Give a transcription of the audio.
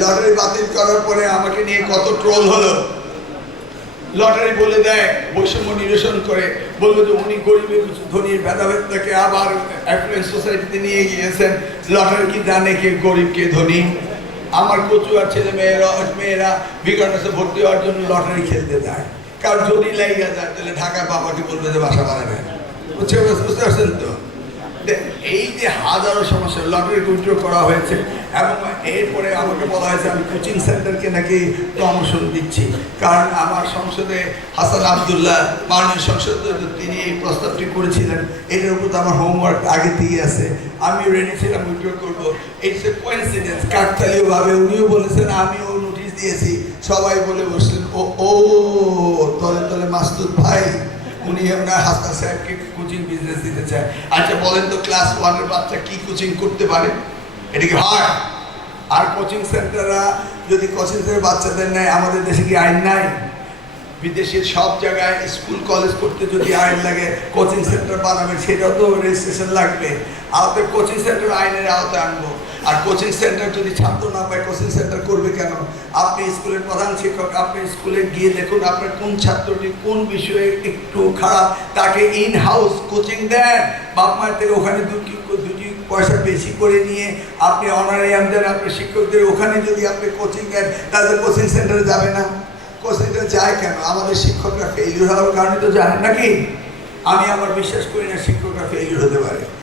Lottery বাতিল করার পরে আমাকে নিয়ে কত ট্রোল হলো। লটারি বলে দেয়, বৈষম্য নিরসন করে বলবো যে উনি গরিবের ধনীর ভেদাভেদটাকে আবার অ্যাফ্লুয়েন্স সোসাইটিতে নিয়ে গিয়েছেন। লটারি কি জানে কে গরিব কে ধনী? আমার কচুয়ার ছেলে মেয়েরা বিকানেসে ভর্তি হওয়ার জন্য লটারি খেলতে যায়। কারণ যদি লাইগা যায় তাহলে ঢাকায় বাবাকে বলবে যে বাসা বাড়াবে। বুঝতে পারছেন তো? এই যে হাজারো সমস্যা, লটারি উইথড্র করা হয়েছে এবং এরপরে আমাকে বলা হয়েছে আমি কোচিং সেন্টারকে নাকি প্রমোশন দিচ্ছি। কারণ আমার সংসদে হাসান আবদুল্লাহ মাননীয় সংসদ তিনি এই প্রস্তাবটি করেছিলেন, এটার উপর তো আমার হোমওয়ার্ক আগে থেকে আছে, আমিও রেডি ছিলাম উইথড্র করবো। ইটস এ কোইন্সিডেন্স, কাকতালীয়ভাবে উনিও বলেছেন আমিও নোটিশ দিয়েছি, সবাই বলে বসলেন ও তলে তলে মাসুদ ভাই উনি আমরা হাসান সাহেবকে কোচিং বিজনেস দিতে চায়। আচ্ছা বলেন তো ক্লাস 1-এর বাচ্চা কি কোচিং করতে পারে? এটা কি হয়? আর কোচিং সেন্টাররা যদি কোচিং সেন্টার বাচ্চাদের নেয়, আমাদের দেশে কি আইন নাই? বিদেশের সব জায়গায় স্কুল কলেজ করতে যদি আইন লাগে, কোচিং সেন্টার বানাবে, সেটাও তো রেজিস্ট্রেশন লাগবে। আওতায় কোচিং সেন্টার আইনের আওতায় আনবো। আর কোচিং সেন্টার যদি ছাত্র না পায়, কোচিং সেন্টার করবে কেন? আপনি স্কুলের প্রধান শিক্ষক, আপনি স্কুলে গিয়ে দেখুন আপনার কোন ছাত্রটি কোন বিষয়ে একটু খারাপ, তাকে ইন হাউস কোচিং দেন। বাপ মায়ের থেকে ওখানে দুটি পয়সা বেশি করে নিয়ে আপনি অনারিয়াম দেন আপনার শিক্ষকদের, ওখানে যদি আপনি কোচিং দেন তাহলে কোচিং সেন্টারে যাবে না। কোচিং সেন্টার যায় কেন? আমাদের শিক্ষকরা ফেইলিউর হওয়ার কারণে তো যায় নাকি? আমি আমার বিশ্বাস করি না শিক্ষকরা ফেইলিউর হতে পারে।